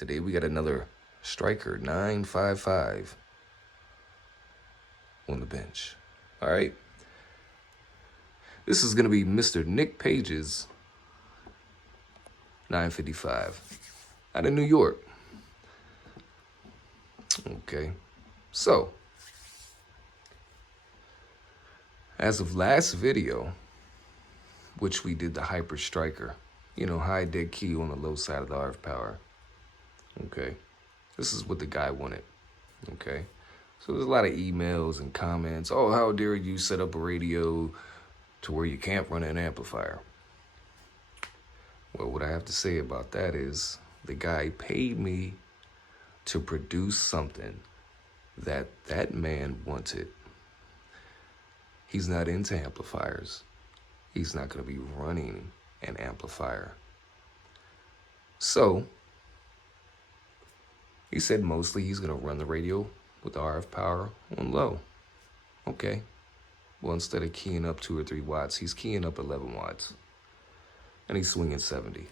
Today we got another Stryker 955 on the bench. All right. This is going to be Mr. Nick Page's 955 out of New York. Okay. So, as of last video, which we did the Hyper Stryker, high dead key on the low side of the RF power. Okay. This is what the guy wanted. Okay. So there's a lot of emails and comments. Oh, how dare you set up a radio to where you can't run an amplifier? Well, what I have to say about that is the guy paid me to produce something that man wanted. He's not into amplifiers. He's not going to be running an amplifier. So he said mostly he's going to run the radio with the RF power on low. Okay. Well, instead of keying up 2 or 3 watts, he's keying up 11 watts. And he's swinging 70.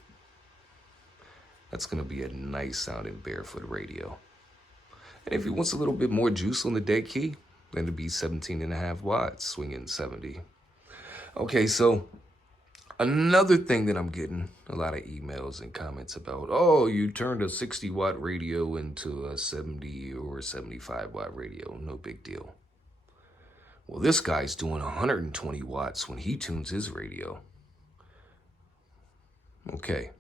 That's going to be a nice sounding barefoot radio. And if he wants a little bit more juice on the dead key, then it'd be 17.5 watts, swinging 70. Okay, so another thing that I'm getting a lot of emails and comments about, oh, you turned a 60 watt radio into a 70 or 75 watt radio. No big deal. Well, this guy's doing 120 watts when he tunes his radio. Okay.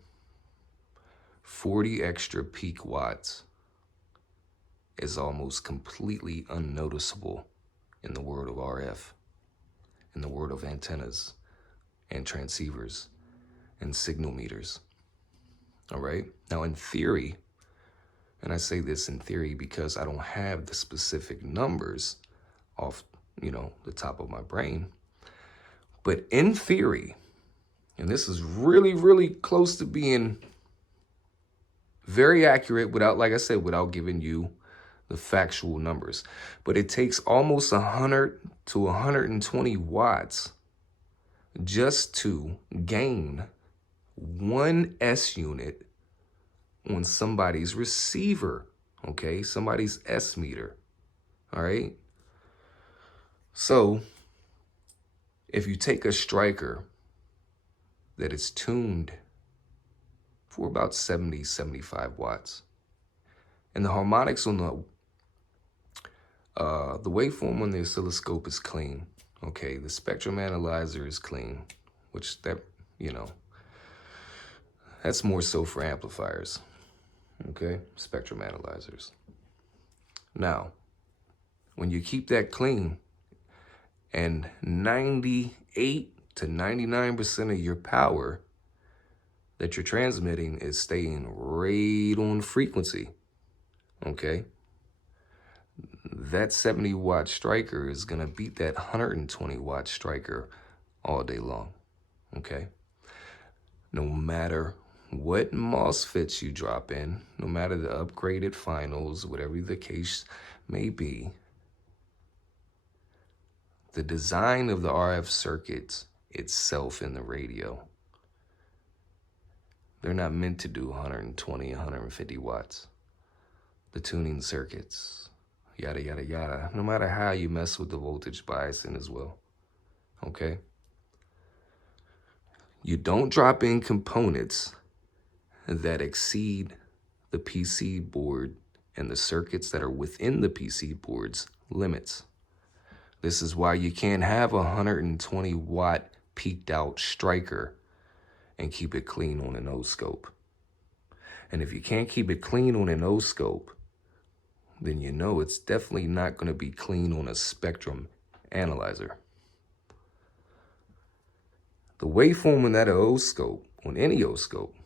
40 extra peak watts is almost completely unnoticeable in the world of RF, in the world of antennas and transceivers and signal meters. All right? Now, in theory, and I say this in theory because I don't have the specific numbers off, the top of my brain, but in theory, and this is really, really close to being very accurate without giving you the factual numbers. But it takes almost 100 to 120 watts just to gain 1 S unit on somebody's receiver, okay? Somebody's S meter, all right? So if you take a Stryker that is tuned for about 70, 75 watts, and the harmonics on the waveform on the oscilloscope is clean. Okay, the spectrum analyzer is clean, which that's more so for amplifiers. Okay, spectrum analyzers. Now, when you keep that clean and 98 to 99% of your power that you're transmitting is staying right on frequency, okay, that 70 watt Stryker is going to beat that 120 watt Stryker all day long, okay? No matter what MOSFETs you drop in, no matter the upgraded finals, whatever the case may be, the design of the RF circuits itself in the radio, they're not meant to do 120, 150 watts. The tuning circuits, yada, yada, yada, no matter how you mess with the voltage biasing as well, okay? You don't drop in components that exceed the PC board and the circuits that are within the PC board's limits. This is why you can't have a 120 watt peaked out Stryker and keep it clean on an O-scope. And if you can't keep it clean on an O-scope, then it's definitely not going to be clean on a spectrum analyzer. The waveform on that O-scope, on any O-scope,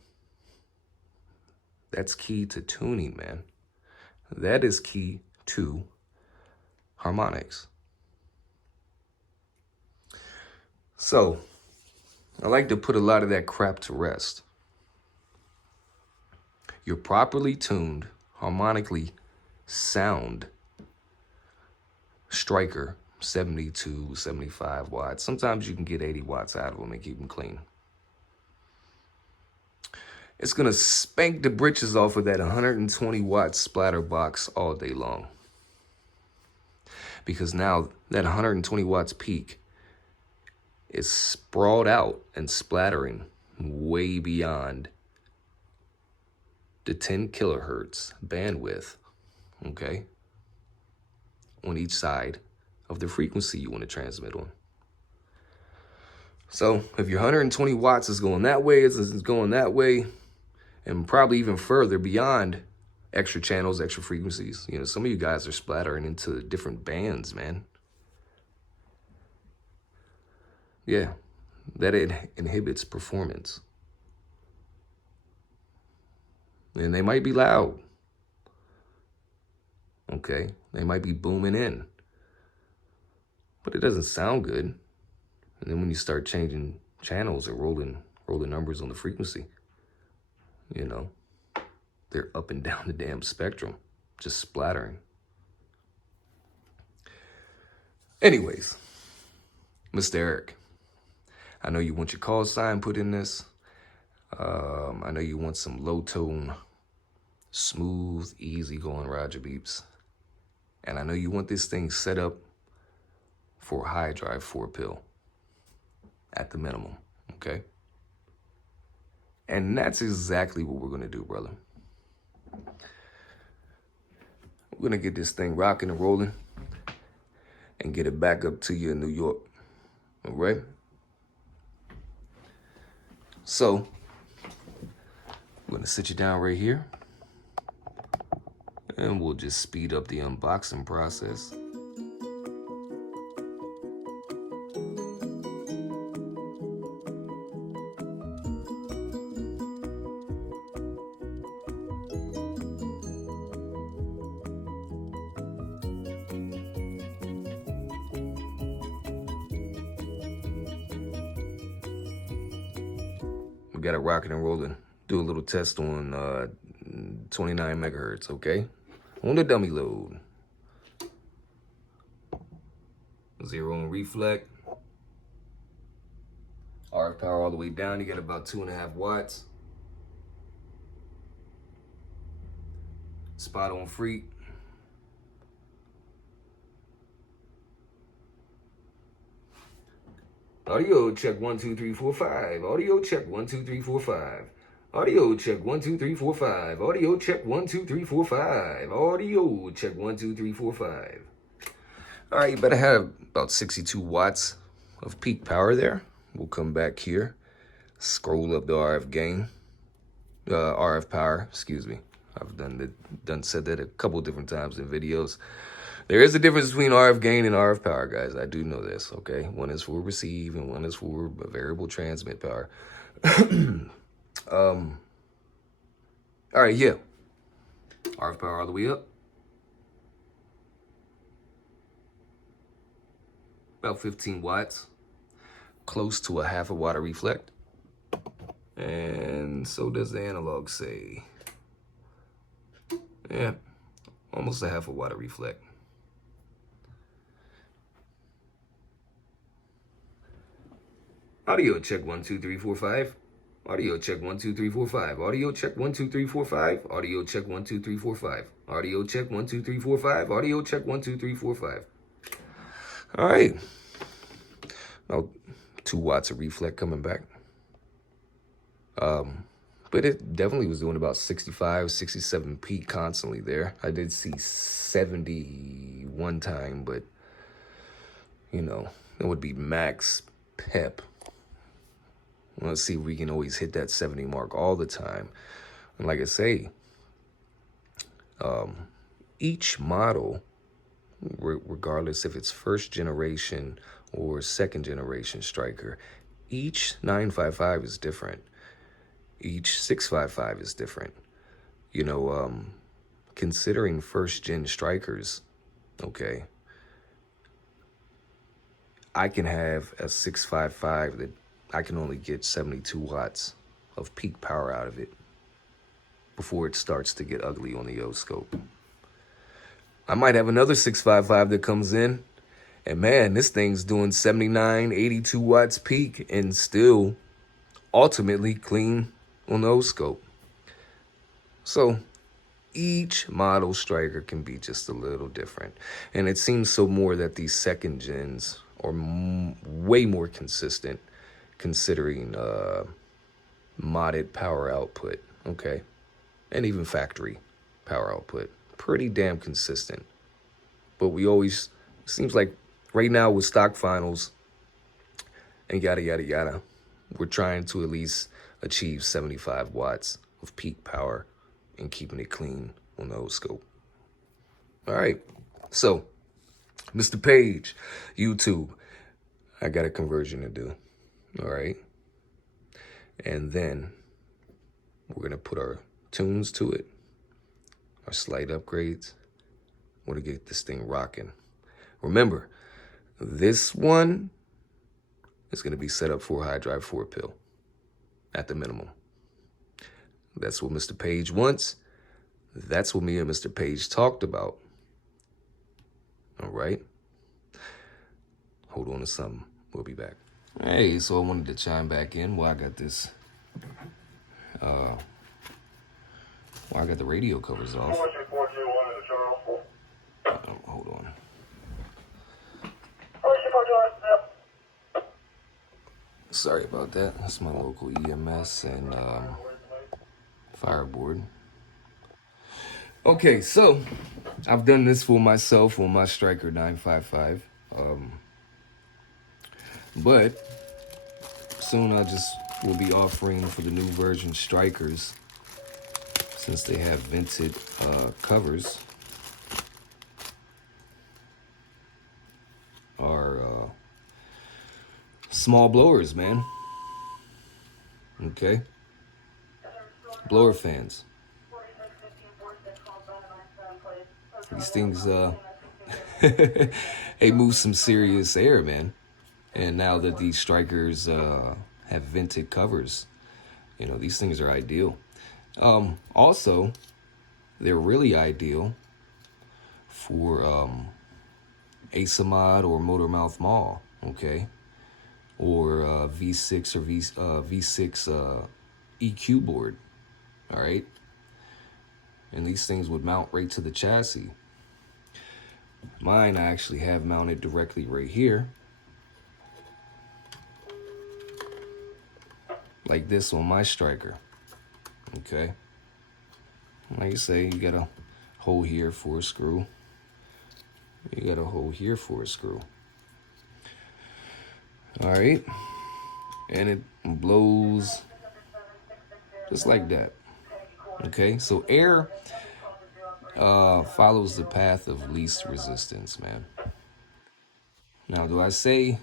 that's key to tuning, man. That is key to harmonics. So, I like to put a lot of that crap to rest. Your properly tuned, harmonically sound Stryker, 72, 75 watts. Sometimes you can get 80 watts out of them and keep them clean. It's going to spank the britches off of that 120 watt splatter box all day long. Because now that 120 watts peak is sprawled out and splattering way beyond the 10 kilohertz bandwidth, okay, on each side of the frequency you want to transmit on. So if your 120 watts is going that way, it's going that way, and probably even further beyond extra channels, extra frequencies. You know, some of you guys are splattering into different bands, man. Yeah, that inhibits performance. And they might be loud. Okay, they might be booming in. But it doesn't sound good. And then when you start changing channels or rolling numbers on the frequency, you know, they're up and down the damn spectrum, just splattering. Anyways, Mr. Eric, I know you want your call sign put in this. I know you want some low tone, smooth, easy going Roger beeps. And I know you want this thing set up for high drive 4-pill at the minimum, okay? And that's exactly what we're gonna do, brother. We're gonna get this thing rocking and rolling and get it back up to you in New York, all right? So, I'm gonna sit you down right here and we'll just speed up the unboxing process. We got it rocking and rolling. Do a little test on 29 megahertz, okay? On the dummy load. 0 on reflect. RF power all the way down, you get about 2.5 watts. Spot on free. Audio check 1 2 3 4 5. Audio check 1 2 3 4 5. Audio check 1 2 3 4 5. Audio check 1 2 3 4 5. Audio check 1 2 3 4 5. All right, you better have about 62 watts of peak power there. We'll come back here, scroll up the RF gain, RF power. Excuse me. I've done said that a couple different times in videos. There is a difference between RF gain and RF power, guys. I do know this, okay? One is for receive and one is for variable transmit power. All right, yeah. RF power all the way up. About 15 watts. Close to a half a watt of reflect. And so does the analog say. Yeah, almost a half a watt of reflect. Audio check 1 2 3 4 5. Audio check 1 2 3 4 5. Audio check 1 2 3 4 5. Audio check 1 2 3 4 5. Audio check 1 2 3 4 5. Audio check 1 2 3 4 5. All right. About 2 watts of reflect coming back. But it definitely was doing about 65, 67 peak constantly there. I did see 70 one time, but you know, it would be max pep. Let's see if we can always hit that 70 mark all the time. And like I say, each model, regardless if it's first generation or second generation Stryker, each 955 is different. Each 655 is different. You know, considering first gen Strykers, okay, I can have a 655 that I can only get 72 watts of peak power out of it before it starts to get ugly on the O-scope. I might have another 655 that comes in, and man, this thing's doing 79, 82 watts peak and still ultimately clean on the O-scope. So each model Stryker can be just a little different. And it seems so more that these second gens are way more consistent considering modded power output, okay? And even factory power output. Pretty damn consistent. But we always, seems like right now with stock finals and yada, yada, yada, we're trying to at least achieve 75 watts of peak power and keeping it clean on the old scope. All right. So, Mr. Page, YouTube, I got a conversion to do. All right. And then we're going to put our tunes to it, our slight upgrades. We're going to get this thing rocking. Remember, this one is going to be set up for a high drive 4 pill at the minimum. That's what Mr. Page wants. That's what me and Mr. Page talked about. All right. Hold on to something. We'll be back. Hey, so I wanted to chime back in while I got this, while I got the radio covers off. Hold on. Sorry about that. That's my local EMS and fireboard. Okay, so I've done this for myself on my Stryker 955. But soon I just will be offering for the new version Strykers, since they have vented covers, are small blowers, man. Okay? Blower fans. These things, they move some serious air, man. And now that these Strykers have vented covers, you know, these things are ideal. Also, they're really ideal for ASIMOD or motor mouth maul, okay? Or V6 or V6 EQ board, all right? And these things would mount right to the chassis. Mine I actually have mounted directly right here, like this on my Stryker, okay? Like you say, you got a hole here for a screw. You got a hole here for a screw. All right, and it blows just like that. Okay, so air follows the path of least resistance, man. Now, do I say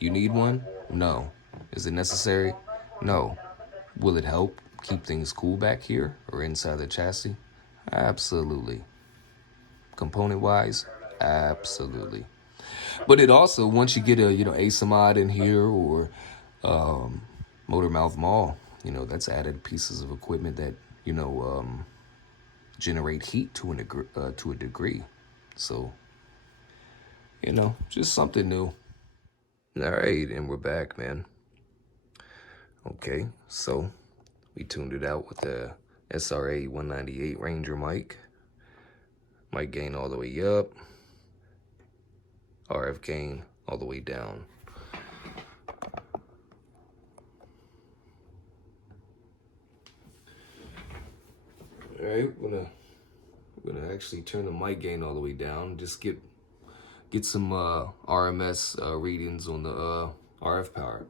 you need one? No. Is it necessary? No. Will it help keep things cool back here or inside the chassis? Absolutely. Component-wise, absolutely. But it also, once you get a, ASIMOD in here or motor mouth maul, that's added pieces of equipment that, generate heat to a degree. So, just something new. All right, and we're back, man. Okay, so we tuned it out with the SRA 198 Ranger mic. Mic gain all the way up. RF gain all the way down. All right, we're gonna actually turn the mic gain all the way down. Just get some RMS readings on the RF power.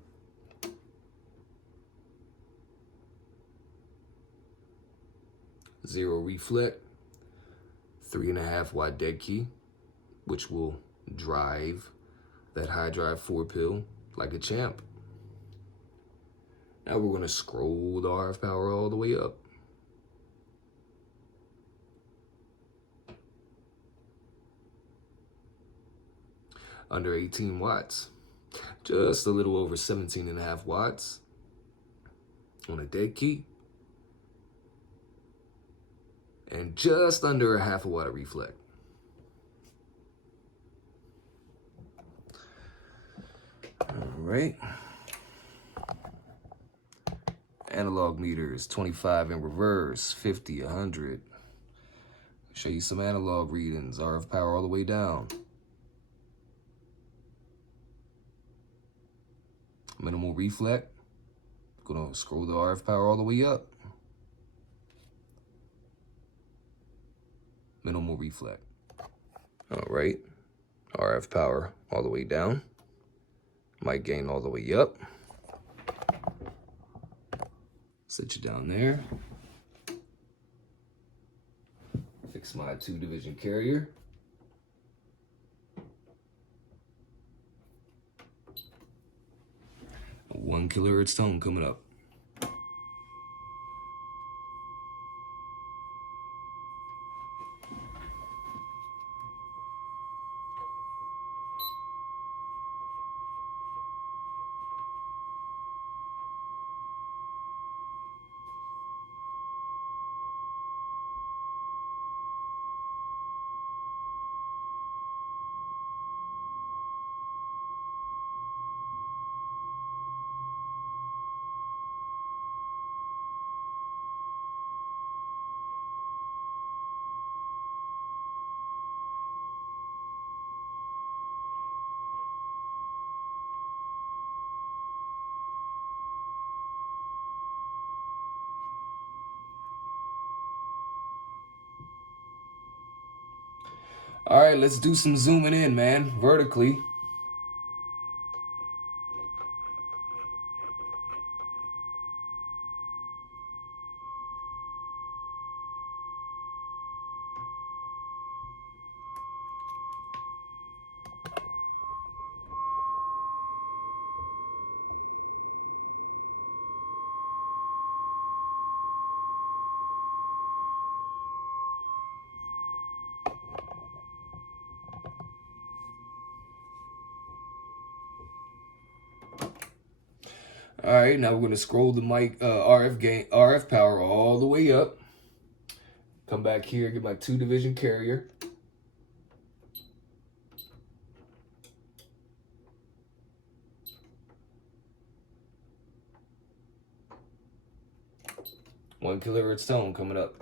Zero reflect, 3.5 watt dead key, which will drive that high drive 4 pill like a champ. Now we're gonna scroll the RF power all the way up. Under 18 watts, just a little over 17.5 watts on a dead key, and just under 0.5 watt of reflect. All right. analog meters, 25 in reverse, 50, 100. Show you some analog readings, RF power all the way down. Minimal reflect. Gonna scroll the RF power all the way up. Minimal reflect. All right, RF power all the way down. Mic gain all the way up. Sit you down there. Fix my 2-division carrier. A 1 kilohertz tone coming up. All right, let's do some zooming in, man, vertically. All right, now we're gonna scroll the mic RF power all the way up. Come back here, get my 2-division carrier. One kilohertz tone coming up.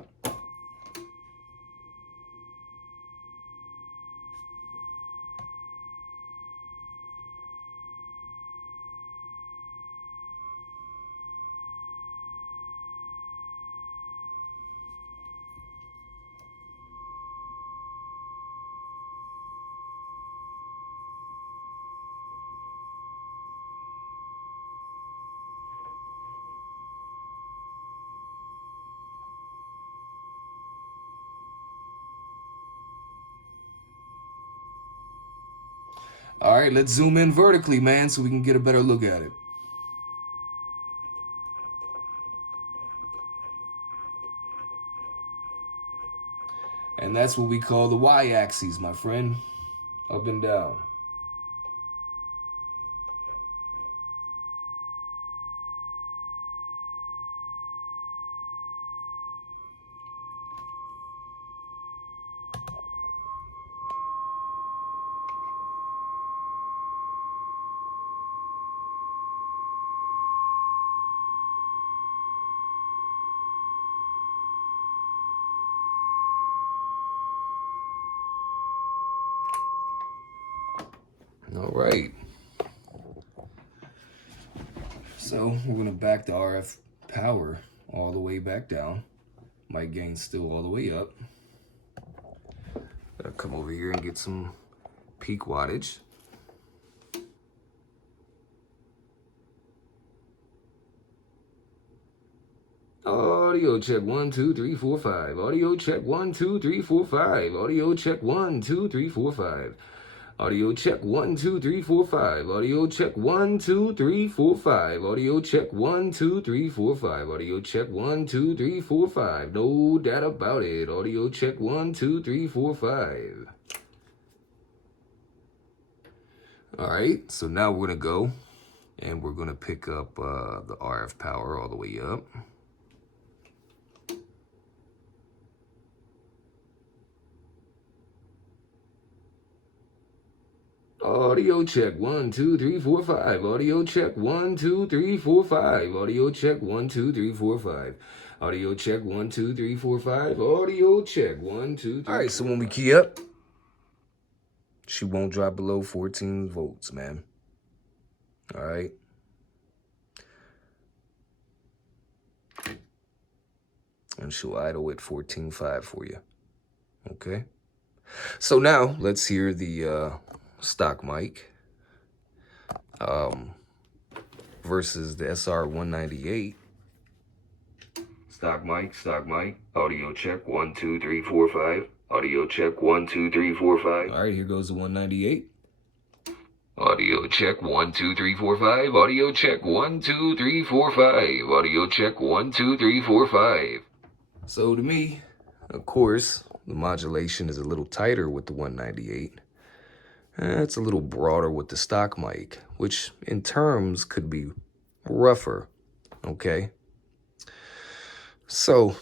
All right, let's zoom in vertically, man, so we can get a better look at it. And that's what we call the y-axis, my friend. Up and down. All right. So we're gonna back the RF power all the way back down. Mic gain still all the way up. Gotta come over here and get some peak wattage. Audio check 1 2 3 4 5. Audio check 1 2 3 4 5. Audio check 1 2 3 4 5. Audio check 1 2 3 4 5. Audio check 1 2 3 4 5. Audio check 1 2 3 4 5. Audio check 1 2 3 4 5. No doubt about it. Audio check 1 2 3 4 5. All right, so now we're gonna go and we're gonna pick up the RF power all the way up. Audio check 1 2 3 4 5. Audio check 1 2 3 4 5. Audio check 1 2 3 4 5. Audio check 1 2 3 4 5. Audio check 1 2 3. All right, so when we key up, she won't drop below 14 volts, man. All right. And she'll idle at 14.5 for you. Okay. So now let's hear the stock mic versus the SR198. Stock mic, audio check 1 2 3 4 5. Audio check 1 2 3 4 5. All right, here goes the 198. Audio check 1 2 3 4 5. Audio check 1 2 3 4 5. Audio check 1 2 3 4 5. So to me, of course, the modulation is a little tighter with the 198. It's a little broader with the stock mic, which in terms could be rougher, okay? So,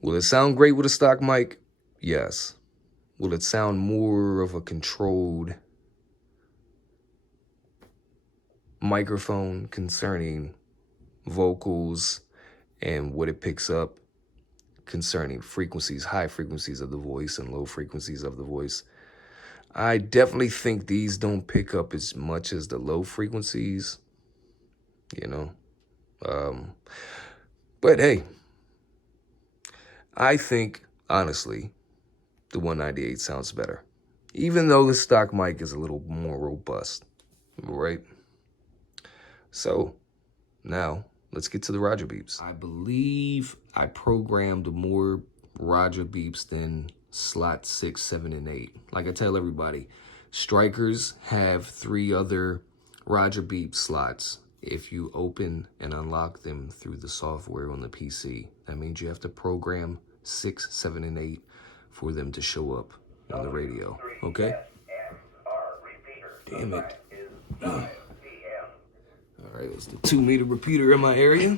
will it sound great with a stock mic? Yes. Will it sound more of a controlled microphone concerning vocals and what it picks up concerning frequencies, high frequencies of the voice and low frequencies of the voice? I definitely think these don't pick up as much as the low frequencies, you know. But hey, I think, honestly, the 198 sounds better, even though the stock mic is a little more robust, right? So now let's get to the Roger beeps. I believe I programmed more Roger beeps than slot 6, 7, and 8. Like I tell everybody, Strykers have 3 other Roger beep slots if you open and unlock them through the software on the PC. That means you have to program 6, 7, and 8 for them to show up on the radio, okay? Damn it. All right, that's the 2-meter repeater in my area.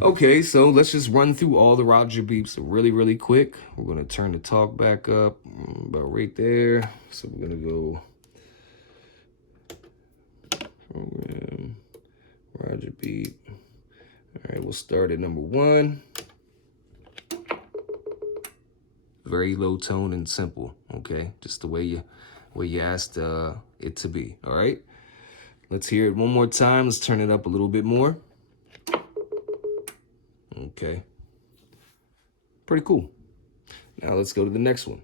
Okay, so let's just run through all the Roger beeps really, really quick. We're going to turn the talk back up about right there. So we're going to go program Roger beep. All right, we'll start at number 1. Very low tone and simple, okay? Just the way you asked it to be, all right? Let's hear it one more time. Let's turn it up a little bit more. Okay. Pretty cool. Now let's go to the next one.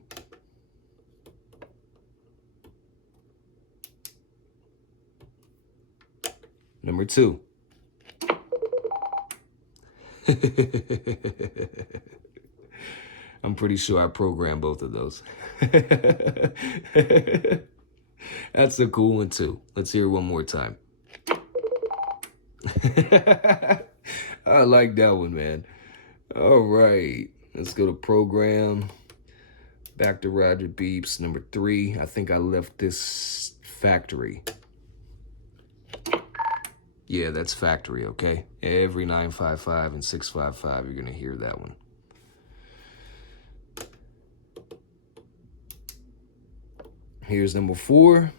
Number 2. I'm pretty sure I programmed both of those. That's a cool one too. Let's hear it one more time. I like that one, man. All right. Let's go to program. Back to Roger beeps. Number 3. I think I left this factory. Yeah, that's factory, okay? Every 955 and 655, you're going to hear that one. Here's number 4.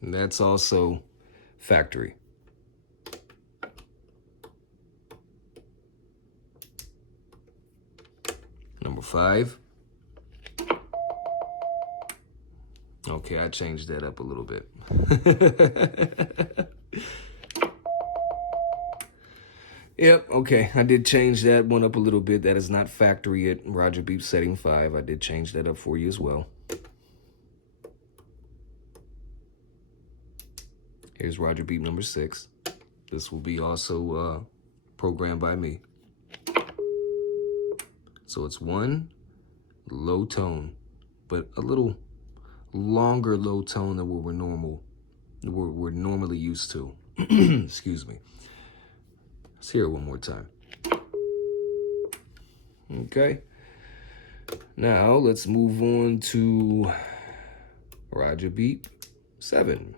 And that's also factory. Number 5. Okay, I changed that up a little bit. Yep, okay, I did change that one up a little bit. That is not factory at Roger beep setting 5. I did change that up for you as well. Here's Roger beep number 6. This will be also programmed by me. So it's 1 low tone, but a little longer low tone than what we're normally used to. Excuse me. Let's hear it one more time. Okay. Now let's move on to Roger beep 7.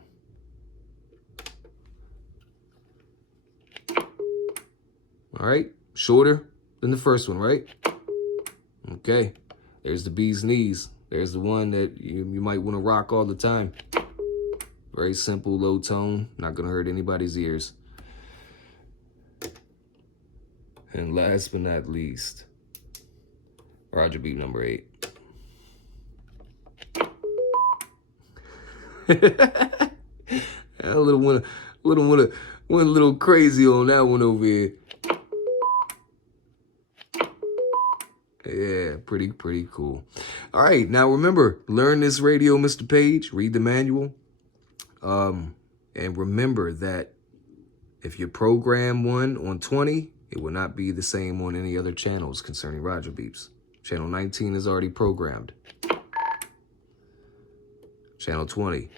All right, shorter than the first one, right? Okay, there's the bee's knees. There's the one that you might want to rock all the time. Very simple, low tone, not gonna hurt anybody's ears. And last but not least, Roger beat number 8. A little crazy on that one over here. Yeah, pretty cool. All right, now remember, learn this radio, Mr. Page. Read the manual. And remember that if you program one on 20, it will not be the same on any other channels concerning Roger beeps. Channel 19 is already programmed. Channel 20.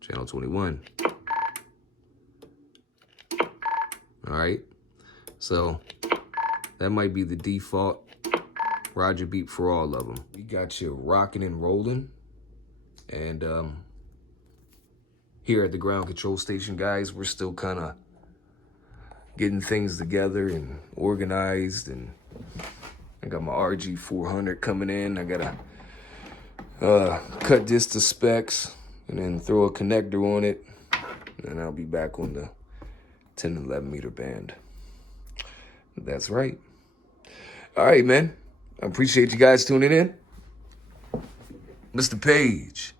Channel 21. All right. So that might be the default Roger beep for all of them. We got you rocking and rolling. And here at the ground control station, guys, we're still kind of getting things together and organized. And I got my RG400 coming in. I got to cut this to specs and then throw a connector on it. And I'll be back on the 10 and 11 meter band. That's right. All right, man. I appreciate you guys tuning in. Mr. Page,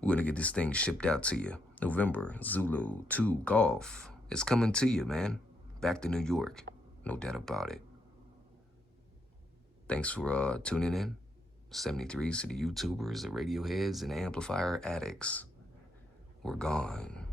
we're going to get this thing shipped out to you. November, Zulu 2 Golf. It's coming to you, man. Back to New York. No doubt about it. Thanks for tuning in. 73s to the YouTubers, the radio heads, and amplifier addicts. We're gone.